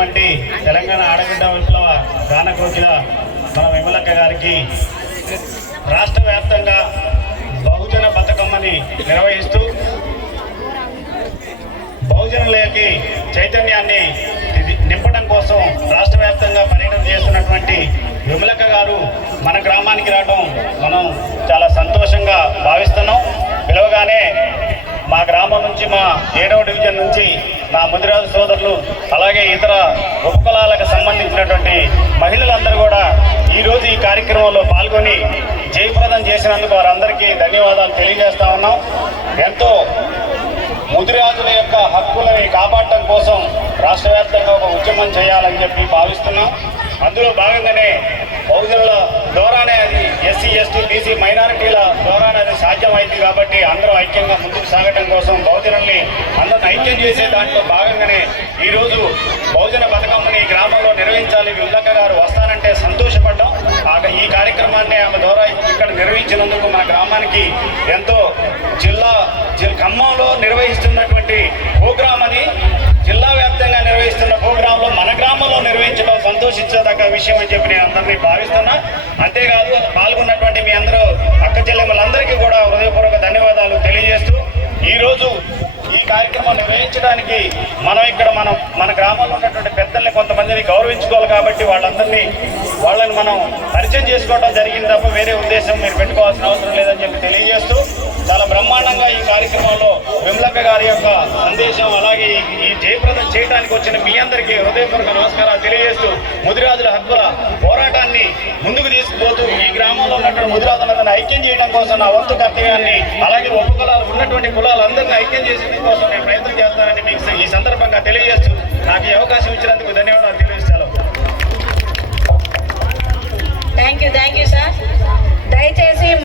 చేసినటువంటి తెలంగాణ ఆడబిడ్డ విప్లవ గానకోకిల మన విమలక్క గారికి రాష్ట్ర వ్యాప్తంగా బహుజన బతుకమ్మని నిర్వహిస్తూ బహుజనులకి చైతన్యాన్ని నింపడం కోసం రాష్ట్ర వ్యాప్తంగా పర్యటన చేస్తున్నటువంటి విమలక్క గారు మన గ్రామానికి రావడం మనం చాలా సంతోషంగా భావిస్తున్నాం పిలవగానే మా గ్రామం నుంచి మా ఏడవ డివిజన్ నుంచి నా ముదిరాజు సోదరులు అలాగే ఇతర ఉపకులాలకు సంబంధించినటువంటి మహిళలందరూ కూడా ఈరోజు ఈ కార్యక్రమంలో పాల్గొని జయప్రదం చేసినందుకు వారందరికీ ధన్యవాదాలు తెలియజేస్తా ఉన్నాం. ఎంతో ముదిరాజుల యొక్క హక్కులని కాపాడటం కోసం రాష్ట్ర వ్యాప్తంగా ఒక ఉద్యమం చేయాలని చెప్పి భావిస్తున్నాం. అందులో భాగంగానే బహుజనుల ద్వారానే అది. ఎస్సీ ఎస్టీ బీసీ మైనారిటీల ద్వారానే అది సాధ్యమైంది కాబట్టి అందరూ ఐక్యంగా ముందుకు సాగటం కోసం బహుజనుల్ని అందరిని ఐక్యం చేసే దాంట్లో భాగంగానే ఈరోజు బహుజన బతుకమ్మని ఈ గ్రామంలో నిర్వహించాలి. విల్లక్క గారు వస్తానంటే సంతోషపడ్డాం. ఈ కార్యక్రమాన్ని ఆమె ద్వారా ఇక్కడ నిర్వహించినందుకు మన గ్రామానికి ఎంతో జిల్లా జిల్ ఖమ్మంలో నిర్వహిస్తున్నటువంటి ప్రోగ్రామ్ అని జిల్లా వ్యాప్తంగా నిర్వహిస్తున్న ప్రోగ్రాంలో మన గ్రామంలో నిర్వహించడం సంతోషించదగ్గ విషయం అని చెప్పి నేను అందరినీ భావిస్తున్నా. అంతేకాదు పాల్గొన్నటువంటి మీ అందరూ అక్క చెల్లెమ్మలందరికీ కూడా హృదయపూర్వక ధన్యవాదాలు తెలియజేస్తూ ఈరోజు ఈ కార్యక్రమం నిర్వహించడానికి మనం ఇక్కడ మనం మన గ్రామంలో ఉన్నటువంటి పెద్దల్ని కొంతమందిని గౌరవించుకోవాలి కాబట్టి వాళ్ళందరినీ వాళ్ళని మనం పరిచయం చేసుకోవడం జరిగింది తప్ప వేరే ఉద్దేశం మీరు పెట్టుకోవాల్సిన అవసరం లేదని చెప్పి తెలియజేస్తూ చాలా బ్రహ్మాండంగా ఈ కార్యక్రమంలో విమలక్క గారి యొక్క సందేశం అలాగే ఈ జయప్రదం చేయడానికి వచ్చిన మీ అందరికీ హృదయపూర్వక నమస్కారాలు తెలియజేస్తూ ముదిరాజుల హక్కుల పోరాటాన్ని ముందుకు తీసుకుపోతూ ఈ గ్రామంలో ఉన్నటువంటి ముదిరాజులందరినీ ఐక్యం చేయడం కోసం నా వంతు కర్తవ్యాన్ని అలాగే ఉప కులాలు ఉన్నటువంటి కులాలందరినీ ఐక్యం చేసేందుకు కోసం నేను ప్రయత్నం చేస్తానని మీకు ఈ సందర్భంగా తెలియజేస్తూ నాకు ఈ అవకాశం ఇచ్చినందుకు ధన్యవాదాలు తెలియజేస్తాను thank you thank you sir దయచేసి